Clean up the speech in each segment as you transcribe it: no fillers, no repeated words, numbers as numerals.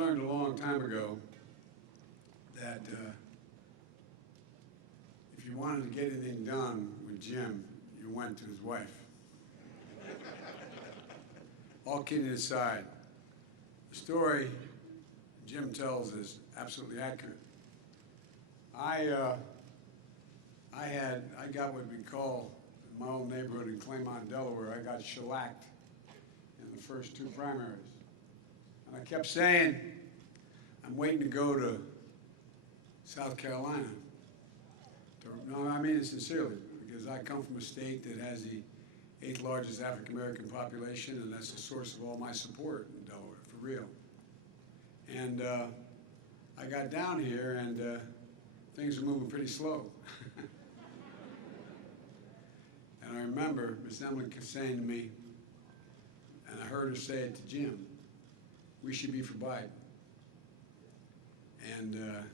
learned a long time ago that if you wanted to get anything done with Jim, you went to his wife. All kidding aside, the story Jim tells is absolutely accurate. I got what we call, in my old neighborhood in Claymont, Delaware, I got shellacked in the first two primaries. And I kept saying, I'm waiting to go to South Carolina. No, I mean it sincerely, because I come from a state that has the 8th largest African American population, and that's the source of all my support in Delaware, for real. And I got down here, and things were moving pretty slow. And I remember Miss Emily kept saying to me, and I heard her say it to Jim, we should be for Biden. And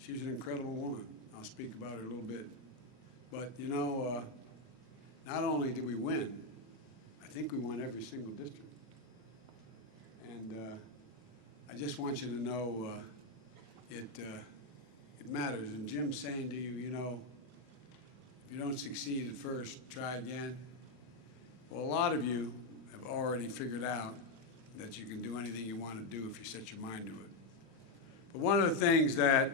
she's an incredible woman. I'll speak about her a little bit. But, you know, not only did we win, I think we won every single district. And I just want you to know it matters. And Jim's saying to you, you know, if you don't succeed at first, try again. Well, a lot of you have already figured out that you can do anything you want to do if you set your mind to it. But one of the things that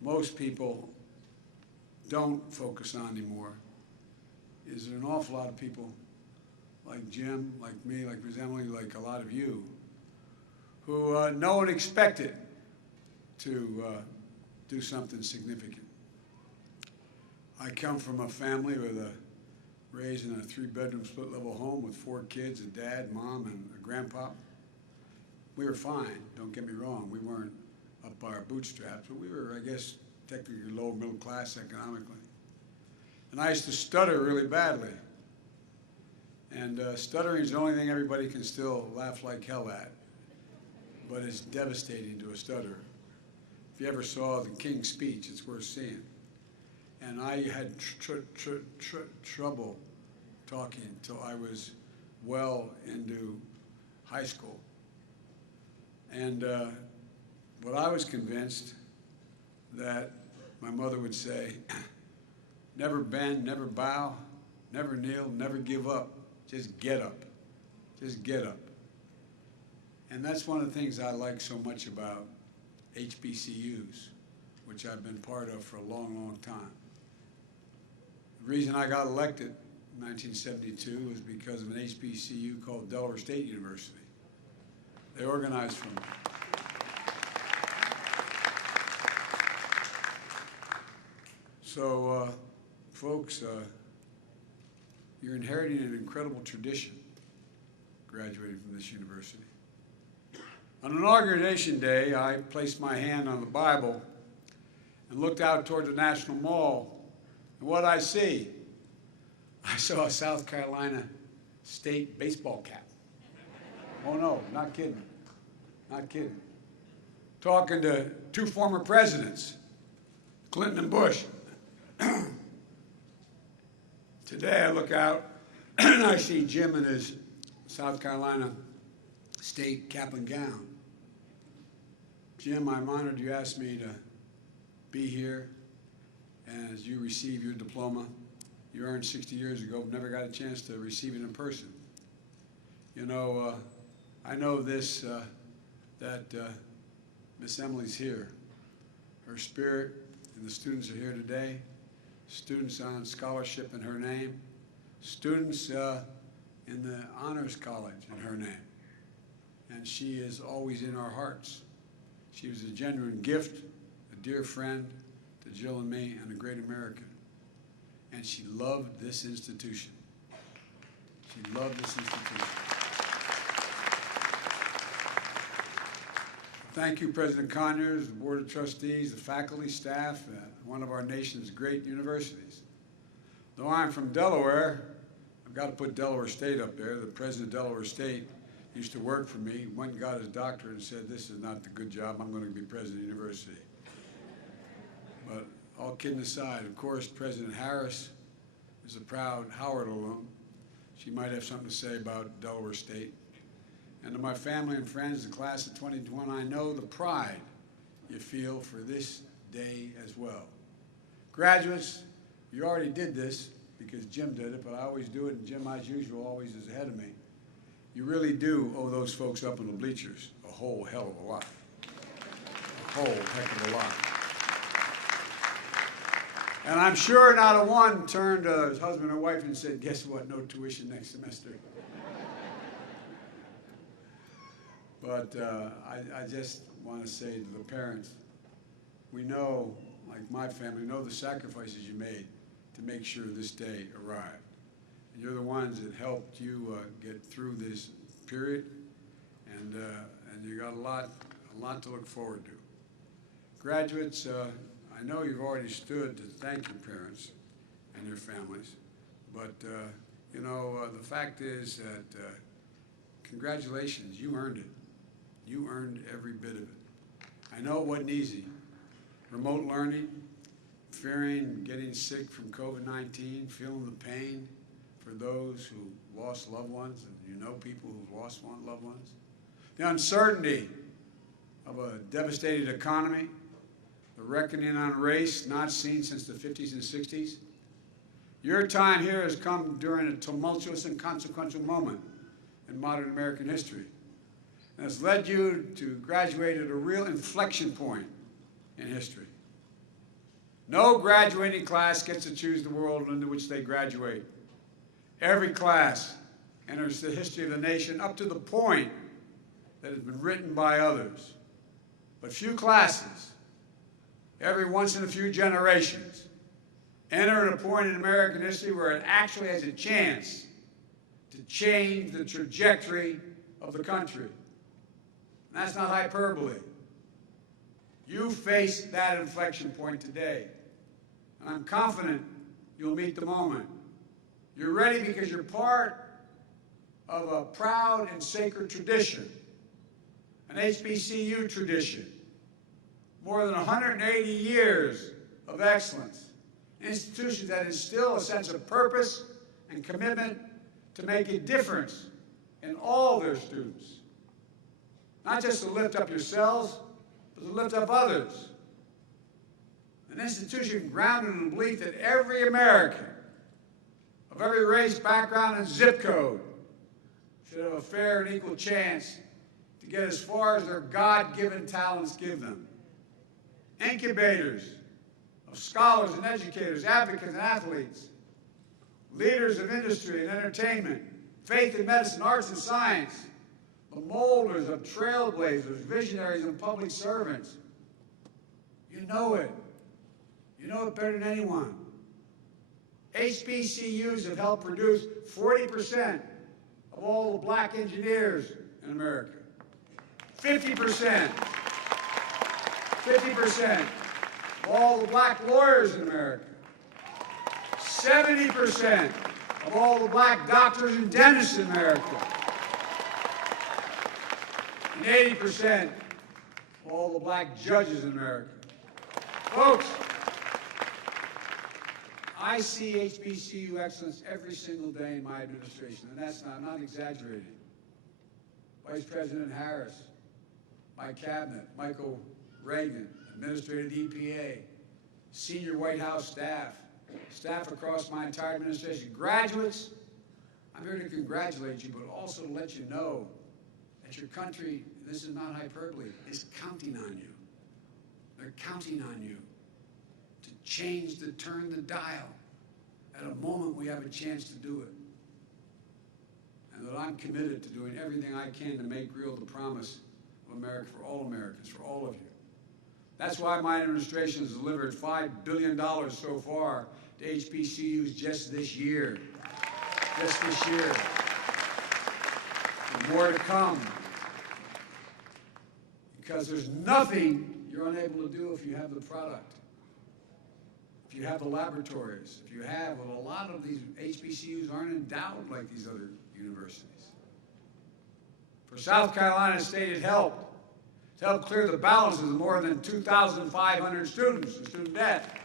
most people don't focus on anymore is there an awful lot of people like Jim, like me, like Ms. Emily, like a lot of you, who no one expected to do something significant. I come from a family raised in a 3-bedroom split-level home with 4 kids, a dad, mom, and a grandpa. We were fine, don't get me wrong. We weren't up by our bootstraps, but we were, I guess, technically lower middle class economically. And I used to stutter really badly. And stuttering is the only thing everybody can still laugh like hell at, but it's devastating to a stutterer. If you ever saw the King's Speech, it's worth seeing. And I had trouble talking until I was well into high school. And what I was convinced that my mother would say, never bend, never bow, never kneel, never give up, just get up, just get up. And that's one of the things I like so much about HBCUs, which I've been part of for a long, long time. The reason I got elected in 1972 was because of an HBCU called Delaware State University. They organized from So, folks, you're inheriting an incredible tradition graduating from this university. On inauguration day, I placed my hand on the Bible and looked out toward the National Mall. And what I see, I saw a South Carolina State baseball cap. Oh no, not kidding, not kidding. Talking to 2 former presidents, Clinton and Bush. Today I look out and I see Jim in his South Carolina State cap and gown. Jim, I'm honored you asked me to be here, and as you receive your diploma you earned 60 years ago, never got a chance to receive it in person. You know, I know this, that Miss Emily's here. Her spirit and the students are here today. Students on scholarship in her name. Students in the Honors College in her name. And she is always in our hearts. She was a genuine gift, a dear friend to Jill and me, and a great American. And she loved this institution. She loved this institution. Thank you, President Conyers, the Board of Trustees, the faculty, staff, one of our nation's great universities. Though I'm from Delaware, I've got to put Delaware State up there. The president of Delaware State used to work for me, went and got his doctorate and said, this is not the good job, I'm going to be president of the university. But all kidding aside, of course, President Harris is a proud Howard alum. She might have something to say about Delaware State. and to my family and friends, the class of 2021, I know the pride you feel for this day as well. Graduates, you already did this because Jim did it, but I always do it, and Jim, as usual, always is ahead of me. You really do owe those folks up in the bleachers a whole hell of a lot. A whole heck of a lot. And I'm sure not a one turned to his husband or wife and said, guess what, no tuition next semester. But I just want to say to the parents, we know, like my family, know the sacrifices you made to make sure this day arrived. And you're the ones that helped you get through this period, and you got a lot to look forward to. Graduates, I know you've already stood to thank your parents and your families, but you know, the fact is that congratulations, you earned it. You earned every bit of it. I know it wasn't easy. Remote learning, fearing getting sick from COVID-19, feeling the pain for those who lost loved ones, and you know people who've lost loved ones. The uncertainty of a devastated economy, the reckoning on race not seen since the 50s and 60s. Your time here has come during a tumultuous and consequential moment in modern American history, and has led you to graduate at a real inflection point in history. No graduating class gets to choose the world into which they graduate. Every class enters the history of the nation up to the point that has been written by others. But few classes, every once in a few generations, enter at a point in American history where it actually has a chance to change the trajectory of the country. And that's not hyperbole. You face that inflection point today. And I'm confident you'll meet the moment. You're ready because you're part of a proud and sacred tradition, an HBCU tradition, more than 180 years of excellence, institutions that instill a sense of purpose and commitment to make a difference in all their students. Not just to lift up yourselves, but to lift up others. An institution grounded in the belief that every American, of every race, background, and zip code, should have a fair and equal chance to get as far as their God-given talents give them. Incubators of scholars and educators, advocates and athletes, leaders of industry and entertainment, faith in medicine, arts and science, the molders of trailblazers, visionaries, and public servants. You know it. You know it better than anyone. HBCUs have helped produce 40% of all the black engineers in America. 50% of all the black lawyers in America. 70% of all the black doctors and dentists in America. And 80% of all the black judges in America. Folks, I see HBCU excellence every single day in my administration, and that's not, I'm not exaggerating. Vice President Harris, my cabinet, Michael Reagan, Administrator of the EPA, senior White House staff, staff across my entire administration, graduates, I'm here to congratulate you, but also to let you know that your country, this is not hyperbole, is counting on you. They're counting on you to change, to turn the dial at a moment we have a chance to do it. And that I'm committed to doing everything I can to make real the promise of America for all Americans, for all of you. That's why my administration has delivered $5 billion so far to HBCUs just this year. Just this year. And more to come. Because there's nothing you're unable to do if you have the product, if you have the laboratories, if you have, well, a lot of these HBCUs aren't endowed like these other universities. For South Carolina State, it helped to help clear the balances of more than 2,500 students in student debt.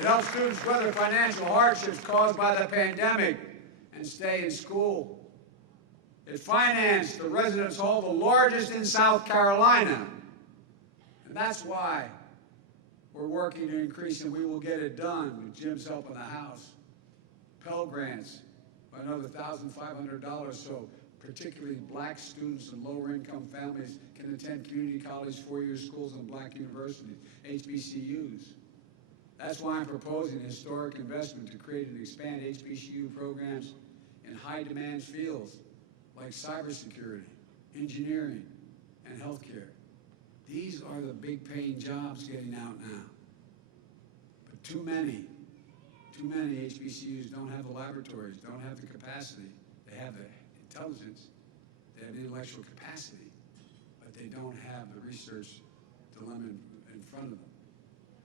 It helps students weather financial hardships caused by the pandemic and stay in school. It financed the residence hall, the largest in South Carolina. And that's why we're working to increase, and we will get it done with Jim's help in the House. Pell Grants by another $1,500, so particularly black students and lower income families can attend community college, four-year schools, and black universities, HBCUs. That's why I'm proposing a historic investment to create and expand HBCU programs in high-demand fields like cybersecurity, engineering, and healthcare. These are the big-paying jobs getting out now. But too many HBCUs don't have the laboratories, don't have the capacity. They have the intelligence, they have the intellectual capacity, but they don't have the research dilemma in front of them.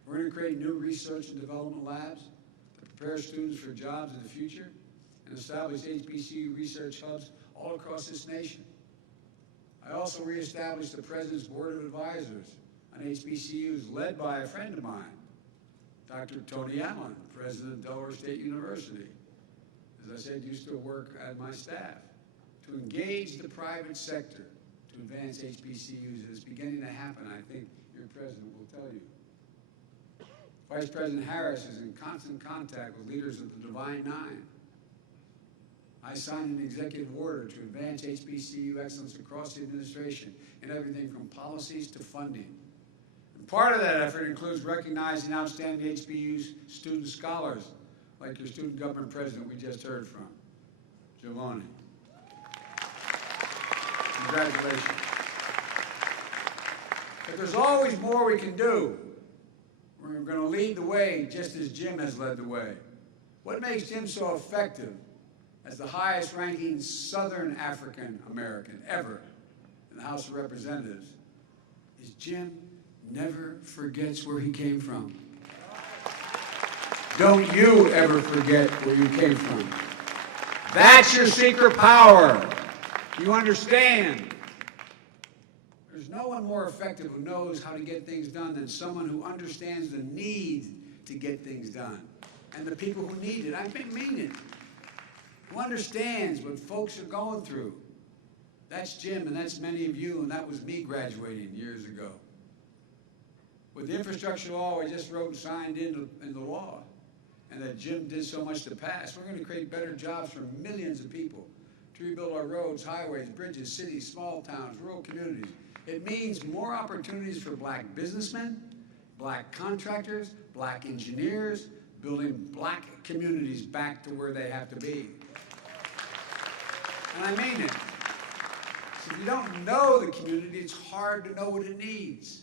We're going to create new research and development labs to prepare students for jobs in the future and establish HBCU research hubs all across this nation. I also reestablished the President's Board of Advisors on HBCUs, led by a friend of mine, Dr. Tony Allen, president of Delaware State University. As I said, used to work at my staff to engage the private sector to advance HBCUs. It's beginning to happen. I think your president will tell you. Vice President Harris is in constant contact with leaders of the Divine Nine. I signed an executive order to advance HBCU excellence across the administration in everything from policies to funding. And part of that effort includes recognizing outstanding HBCU student scholars, like your student government president we just heard from, Giovanni. Congratulations. But there's always more we can do. We're going to lead the way just as Jim has led the way. What makes Jim so effective as the highest ranking Southern African American ever in the House of Representatives is Jim never forgets where he came from. Don't you ever forget where you came from. That's your secret power. You understand? There's no one more effective who knows how to get things done than someone who understands the need to get things done and the people who need it. I mean it. Who understands what folks are going through. That's Jim, and that's many of you, and that was me graduating years ago. With the infrastructure law I just wrote and signed into the law, and that Jim did so much to pass, we're going to create better jobs for millions of people to rebuild our roads, highways, bridges, cities, small towns, rural communities. It means more opportunities for black businessmen, black contractors, black engineers, building black communities back to where they have to be. And I mean it. So if you don't know the community, it's hard to know what it needs.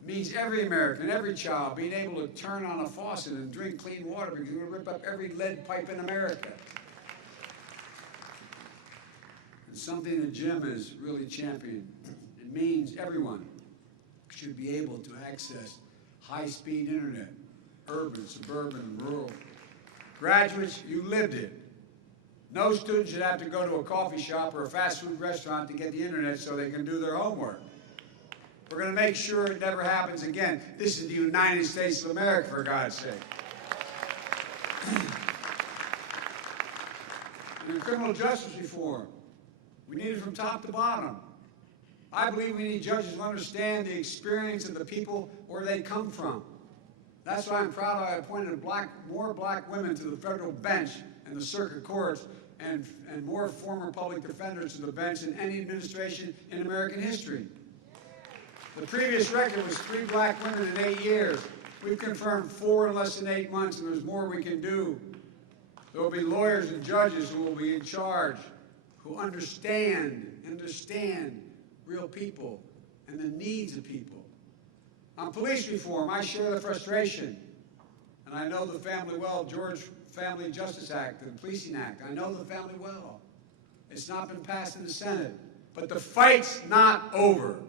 It means every American, every child being able to turn on a faucet and drink clean water because we're going to rip up every lead pipe in America. It's something that Jim has really championed. It means everyone should be able to access high-speed internet, urban, suburban, and rural. Graduates, you lived it. No student should have to go to a coffee shop or a fast food restaurant to get the internet so they can do their homework. We're going to make sure it never happens again. This is the United States of America, for God's sake. And criminal justice reform, we need it from top to bottom. I believe we need judges who understand the experience of the people where they come from. That's why I'm proud I appointed more black women to the federal bench and the circuit courts, and more former public defenders to the bench than any administration in American history. The previous record was 3 black women in 8 years. We've confirmed 4 in less than 8 months, and there's more we can do. There will be lawyers and judges who will be in charge, who understand real people and the needs of people. On police reform, I share the frustration, and I know the family well. George Family Justice Act and Policing Act, I know the family well. It's not been passed in the Senate, but the fight's not over.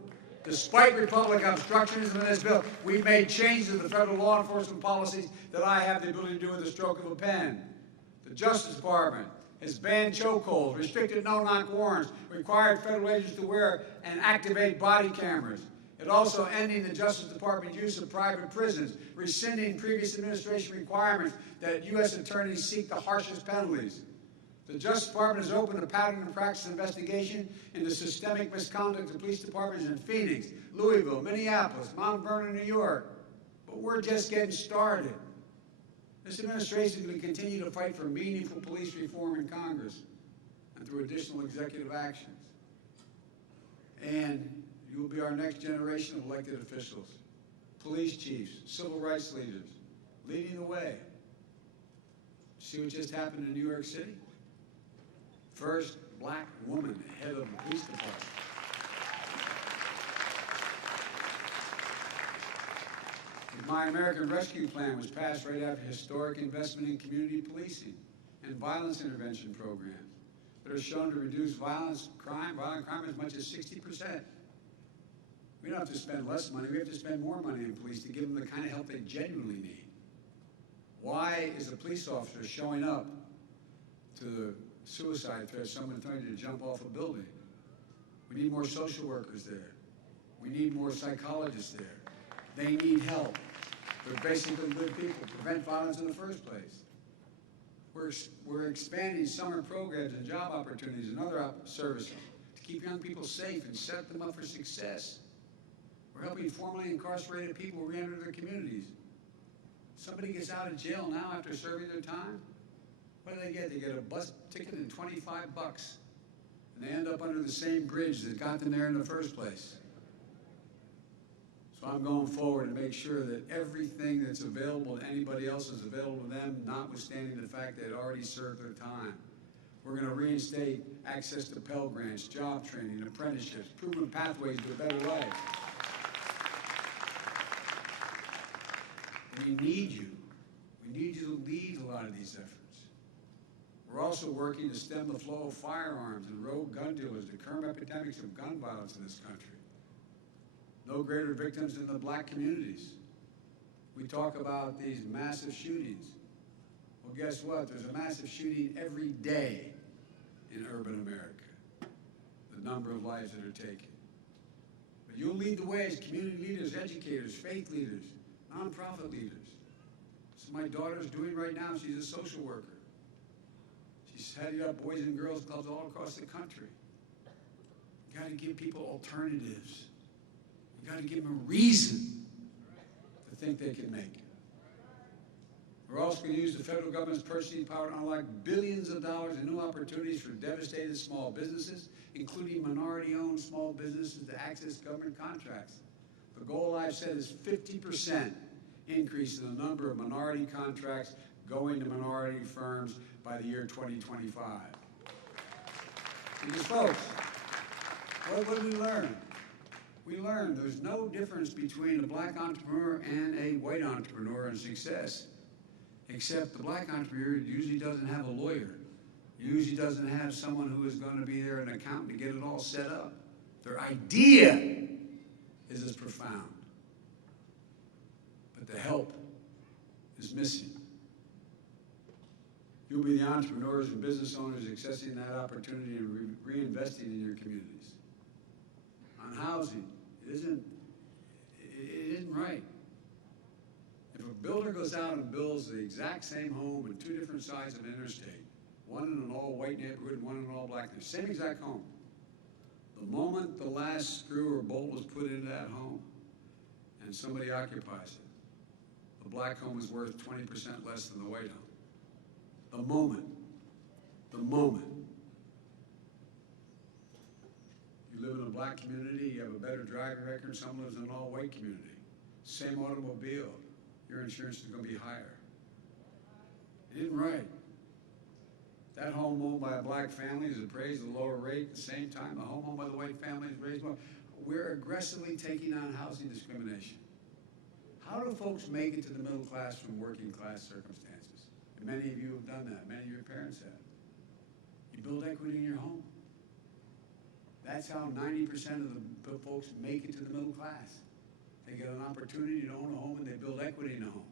Despite Republican obstructionism in this bill, we've made changes to the federal law enforcement policies that I have the ability to do with the stroke of a pen. The Justice Department has banned chokeholds, restricted no-knock warrants, required federal agents to wear and activate body cameras. It also ending the Justice Department's use of private prisons, rescinding previous administration requirements that U.S. attorneys seek the harshest penalties. The Justice Department has opened a pattern and practice investigation into systemic misconduct of police departments in Phoenix, Louisville, Minneapolis, Mount Vernon, New York. But we're just getting started. This administration is going to continue to fight for meaningful police reform in Congress and through additional executive actions. And you will be our next generation of elected officials, police chiefs, civil rights leaders, leading the way. See what just happened in New York City? First black woman head of the police department. The My American Rescue Plan was passed right after historic investment in community policing and violence intervention programs that are shown to reduce violent crime as much as 60%. We don't have to spend less money, we have to spend more money on police to give them the kind of help they genuinely need. Why is a police officer showing up to the suicide threat, someone trying to jump off a building? We need more social workers there. We need more psychologists there. They need help. They're basically good people to prevent violence in the first place. We're expanding summer programs and job opportunities and other services to keep young people safe and set them up for success. We're helping formerly incarcerated people re-enter their communities. Somebody gets out of jail now after serving their time. What do they get? They get a bus ticket and $25, and they end up under the same bridge that got them there in the first place. So I'm going forward to make sure that everything that's available to anybody else is available to them, notwithstanding the fact they'd already served their time. We're going to reinstate access to Pell Grants, job training, apprenticeships, proven pathways to a better life. We need you. We need you to lead a lot of these efforts. We're also working to stem the flow of firearms and rogue gun dealers, the current epidemics of gun violence in this country. No greater victims than the black communities. We talk about these massive shootings. Well, guess what? There's a massive shooting every day in urban America. The number of lives that are taken. But you'll lead the way as community leaders, educators, faith leaders, nonprofit leaders. This is my daughter's doing right now. She's a social worker. She's heading up Boys and Girls Clubs all across the country. You got to give people alternatives. You got to give them a reason to think they can make it. We're also going to use the federal government's purchasing power to unlock billions of dollars in new opportunities for devastated small businesses, including minority-owned small businesses to access government contracts. The goal I've set is 50% increase in the number of minority contracts going to minority firms by the year 2025. Because folks, what did we learn? We learned there's no difference between a black entrepreneur and a white entrepreneur in success, except the black entrepreneur usually doesn't have a lawyer, usually doesn't have someone who is going to be there, an accountant, to get it all set up. Their idea is as profound, but the help is missing. You'll be the entrepreneurs and business owners accessing that opportunity and reinvesting in your communities. On housing, it isn't right. If a builder goes out and builds the exact same home on two different sides of an interstate, one in an all-white neighborhood and one in an all-black neighborhood, same exact home, the moment the last screw or bolt was put into that home and somebody occupies it, the black home is worth 20% less than the white home. The moment. You live in a black community, you have a better driving record, someone lives in an all-white community. Same automobile, your insurance is going to be higher. It isn't right. That home owned by a black family is appraised at a lower rate. At the same time, the home owned by the white family is raised more. We're aggressively taking on housing discrimination. How do folks make it to the middle class from working class circumstances? And many of you have done that. Many of your parents have. You build equity in your home. That's how 90% of the folks make it to the middle class. They get an opportunity to own a home and they build equity in a home.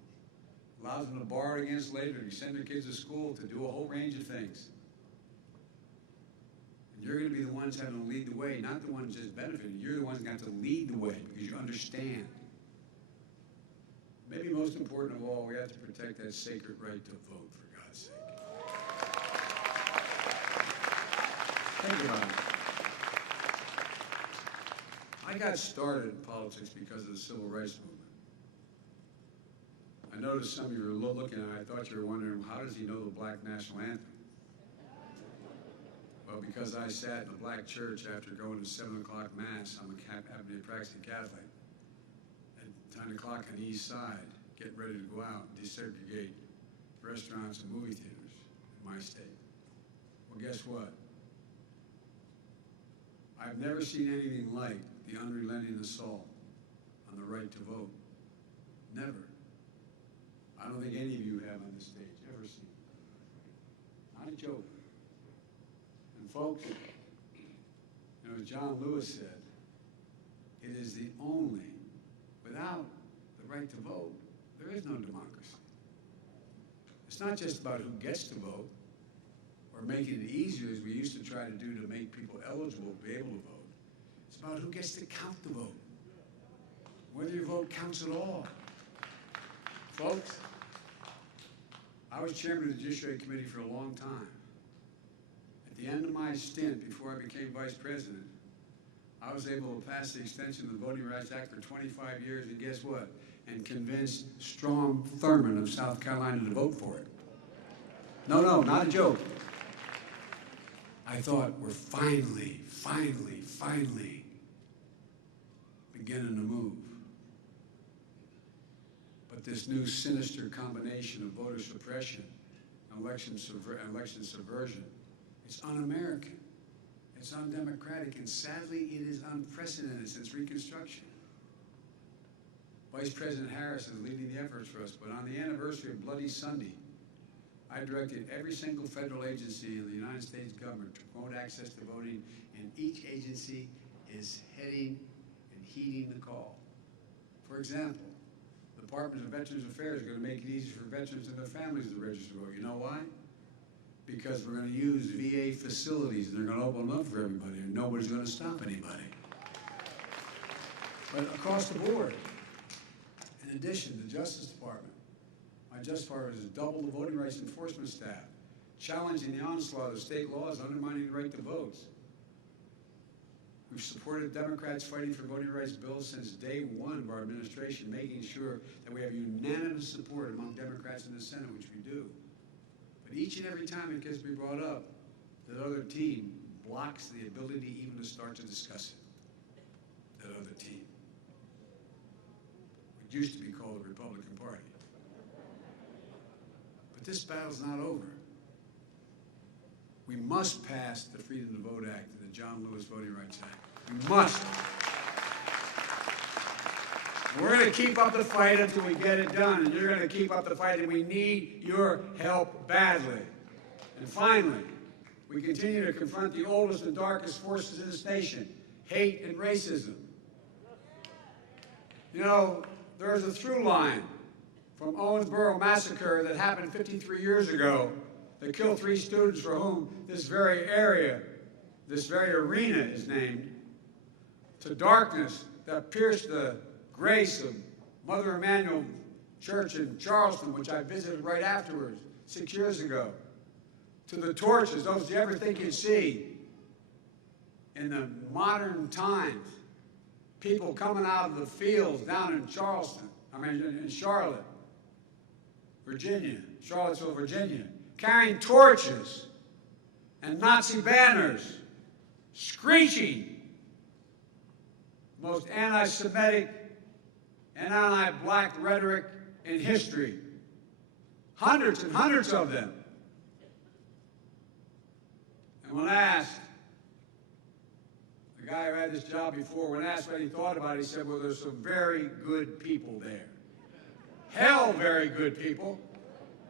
Allows them to borrow against later, to send their kids to school, to do a whole range of things. And you're going to be the ones having to lead the way, not the ones just benefiting. You're the ones going to have to lead the way because you understand. Maybe most important of all, we have to protect that sacred right to vote, for God's sake. Think about it. I got started in politics because of the civil rights movement. I noticed some of you were looking at it. I thought you were wondering, how does he know the black national anthem? Well, because I sat in a black church after going to 7 o'clock Mass. I'm happen to be a practicing Catholic. At 10 o'clock on the east side, getting ready to go out and desegregate restaurants and movie theaters in my state. Well, guess what? I've never seen anything like the unrelenting assault on the right to vote. Never. I don't think any of you have on this stage ever seen it. Not a joke. And folks, you know, as John Lewis said, it is the only, without the right to vote, there is no democracy. It's not just about who gets to vote or making it easier as we used to try to do to make people eligible to be able to vote. It's about who gets to count the vote, whether your vote counts at all. Folks, I was chairman of the Judiciary Committee for a long time. At the end of my stint, before I became vice president, I was able to pass the extension of the Voting Rights Act for 25 years, and guess what? And convinced Strom Thurmond of South Carolina to vote for it. No, not a joke. I thought we're finally beginning to move. But this new sinister combination of voter suppression and election subversion, it's un-American, it's undemocratic, and sadly it is unprecedented since Reconstruction. Vice President Harris is leading the efforts for us, but on the anniversary of Bloody Sunday, I directed every single federal agency in the United States government to promote access to voting, and each agency is heading and heeding the call. For example, the Department of Veterans Affairs is going to make it easier for veterans and their families to register to vote. You know why? Because we're going to use VA facilities, and they're going to open them up for everybody, and nobody's going to stop anybody. But across the board, in addition, the Justice Department, my Justice Department has doubled the voting rights enforcement staff, challenging the onslaught of state laws undermining the right to vote. We've supported Democrats fighting for voting rights bills since day one of our administration, making sure that we have unanimous support among Democrats in the Senate, which we do. But each and every time it gets to be brought up, that other team blocks the ability even to start to discuss it. That other team. It used to be called the Republican Party. But this battle's not over. We must pass the Freedom to Vote Act and the John Lewis Voting Rights Act. We must. We're going to keep up the fight until we get it done, and you're going to keep up the fight, and we need your help badly. And finally, we continue to confront the oldest and darkest forces in this nation, hate and racism. You know, there's a through line from Owensboro massacre that happened 53 years ago that killed 3 students for whom this very area, this very arena is named, to darkness that pierced the grace of Mother Emanuel Church in Charleston, which I visited right afterwards 6 years ago, to the torches, those you ever think you'd see in the modern times, people coming out of the fields down in in Charlotte, Virginia, Charlottesville, Virginia, carrying torches and Nazi banners, screeching most anti-Semitic and anti-black rhetoric in history. Hundreds and hundreds of them. And when asked, the guy who had this job before, when asked what he thought about it, he said, well, there's some very good people there. Hell, very good people.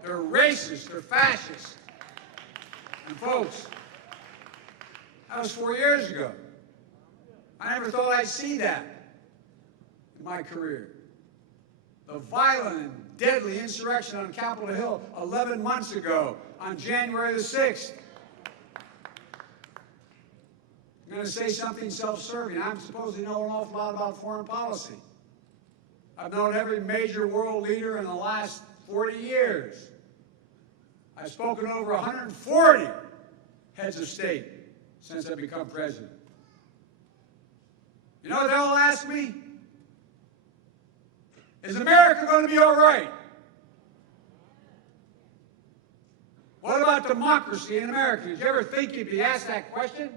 They're racist, they're fascist. And folks, that was 4 years ago. I never thought I'd see that in my career. The violent and deadly insurrection on Capitol Hill 11 months ago on January the 6th. I'm going to say something self-serving. I'm supposed to know an awful lot about foreign policy. I've known every major world leader in the last 40 years. I've spoken to over 140 heads of state since I become president. You know what they'll ask me? Is America going to be all right? What about democracy in America? Did you ever think you'd be asked that question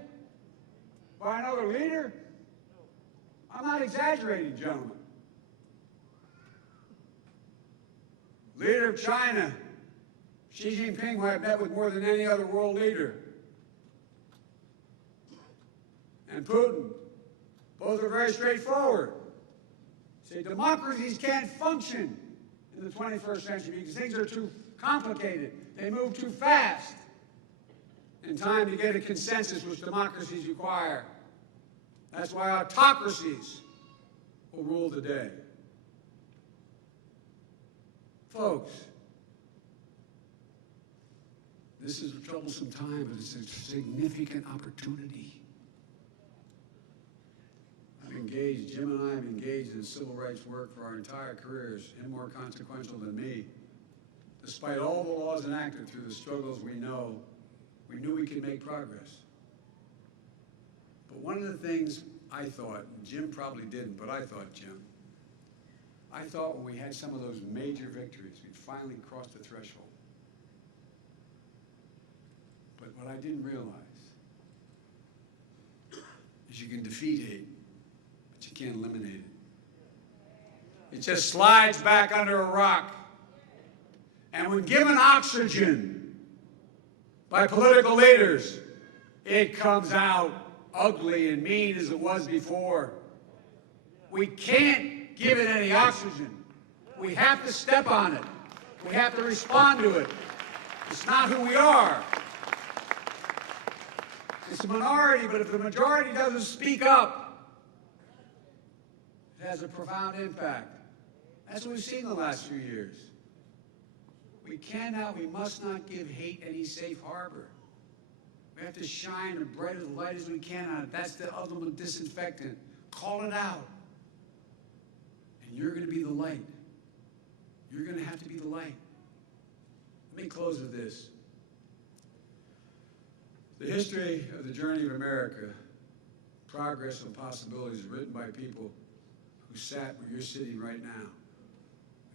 by another leader? I'm not exaggerating, gentlemen. Leader of China, Xi Jinping, who I've met with more than any other world leader, and Putin, both are very straightforward. Say democracies can't function in the 21st century because things are too complicated. They move too fast in time to get a consensus, which democracies require. That's why autocracies will rule the day. Folks, this is a troublesome time, but it's a significant opportunity. Jim and I have engaged in civil rights work for our entire careers, and more consequential than me. Despite all the laws enacted through the struggles we knew we could make progress. But one of the things I thought, and Jim probably didn't, but I thought, Jim, I thought when we had some of those major victories, we'd finally crossed the threshold. But what I didn't realize is you can defeat hate, but you can't eliminate it. It just slides back under a rock. And when given oxygen by political leaders, it comes out ugly and mean as it was before. We can't give it any oxygen. We have to step on it. We have to respond to it. It's not who we are. It's a minority, but if the majority doesn't speak up, it has a profound impact. That's what we've seen in the last few years. We must not give hate any safe harbor. We have to shine as bright a light as we can on it. That's the ultimate disinfectant. Call it out. And you're going to be the light. You're going to have to be the light. Let me close with this. The history of the journey of America, progress and possibilities, is written by people who sat where you're sitting right now.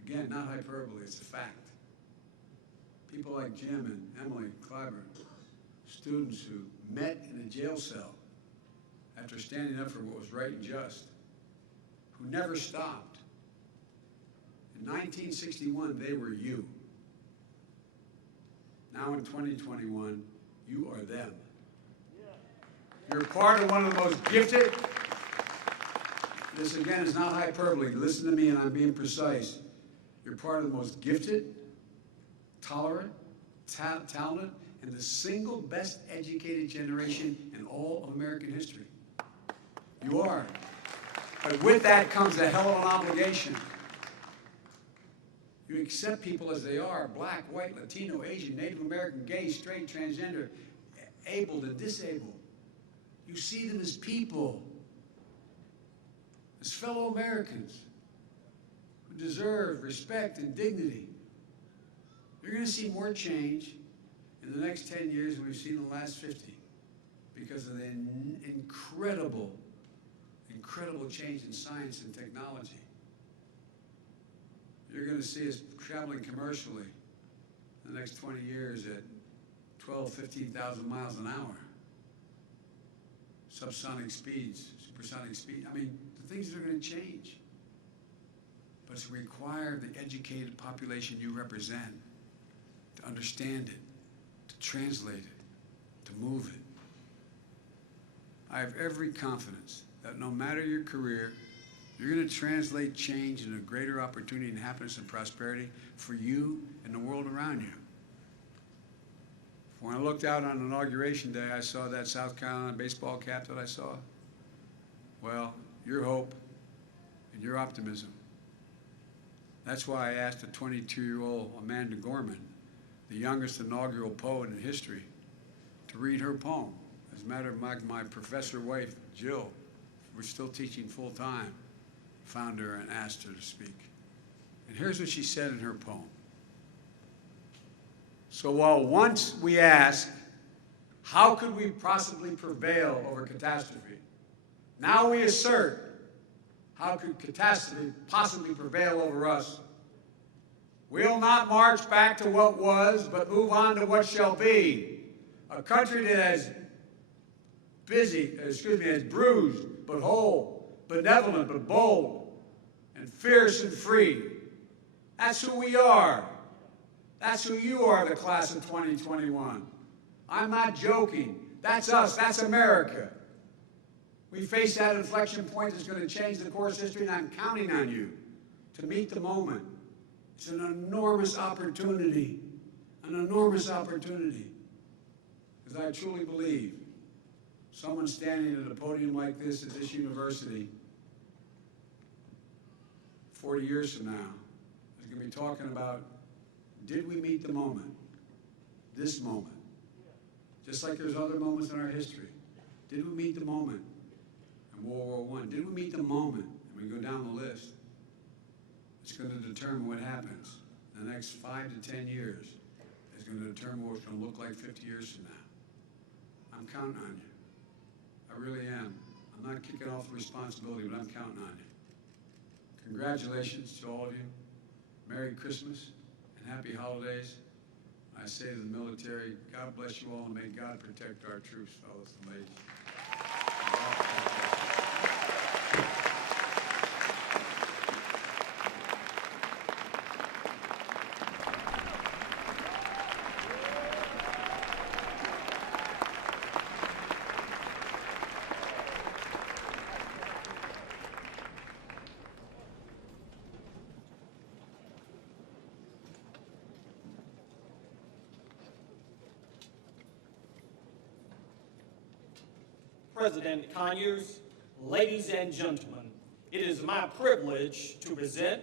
Again, not hyperbole, it's a fact. People like Jim and Emily Clyburn, students who met in a jail cell after standing up for what was right and just, who never stopped. In 1961, they were you. Now in 2021, you are them. You're part of one of the most gifted. This, again, is not hyperbole. Listen to me, and I'm being precise. You're part of the most gifted, tolerant, talented, and the single best educated generation in all of American history. You are. But with that comes a hell of an obligation. You accept people as they are, black, white, Latino, Asian, Native American, gay, straight, transgender, able and disabled. You see them as people, as fellow Americans who deserve respect and dignity. You're going to see more change in the next 10 years than we've seen in the last 50 because of the incredible change in science and technology. You're going to see us traveling commercially in the next 20 years at 12, 15,000 miles an hour. Subsonic speeds, supersonic speed. I mean, the things are going to change. But it's required the educated population you represent to understand it, to translate it, to move it. I have every confidence that no matter your career, you're going to translate change into a greater opportunity and happiness and prosperity for you and the world around you. When I looked out on Inauguration Day, I saw that South Carolina baseball cap that I saw. Well, your hope and your optimism. That's why I asked a 22-year-old Amanda Gorman, the youngest inaugural poet in history, to read her poem. As a matter of fact, my professor wife, Jill, we're still teaching full-time, found her and asked her to speak. And here's what she said in her poem. So while once we ask, how could we possibly prevail over catastrophe? Now we assert, how could catastrophe possibly prevail over us? We'll not march back to what was, but move on to what shall be. A country that is bruised but whole, benevolent but bold, and fierce and free. That's who we are. That's who you are, the class of 2021. I'm not joking. That's us. That's America. We face that inflection point that's going to change the course of history, and I'm counting on you to meet the moment. It's an enormous opportunity, an enormous opportunity. Because I truly believe someone standing at a podium like this at this university 40 years from now is going to be talking about, did we meet the moment? This moment. Just like there's other moments in our history. Did we meet the moment in World War I? Did we meet the moment? And we go down the list. It's going to determine what happens in the next 5 to 10 years. It's going to determine what it's going to look like 50 years from now. I'm counting on you. I really am. I'm not kicking off the responsibility, but I'm counting on you. Congratulations to all of you. Merry Christmas and happy holidays. I say to the military, God bless you all, and may God protect our troops, fellas and ladies. President Conyers, ladies and gentlemen, it is my privilege to present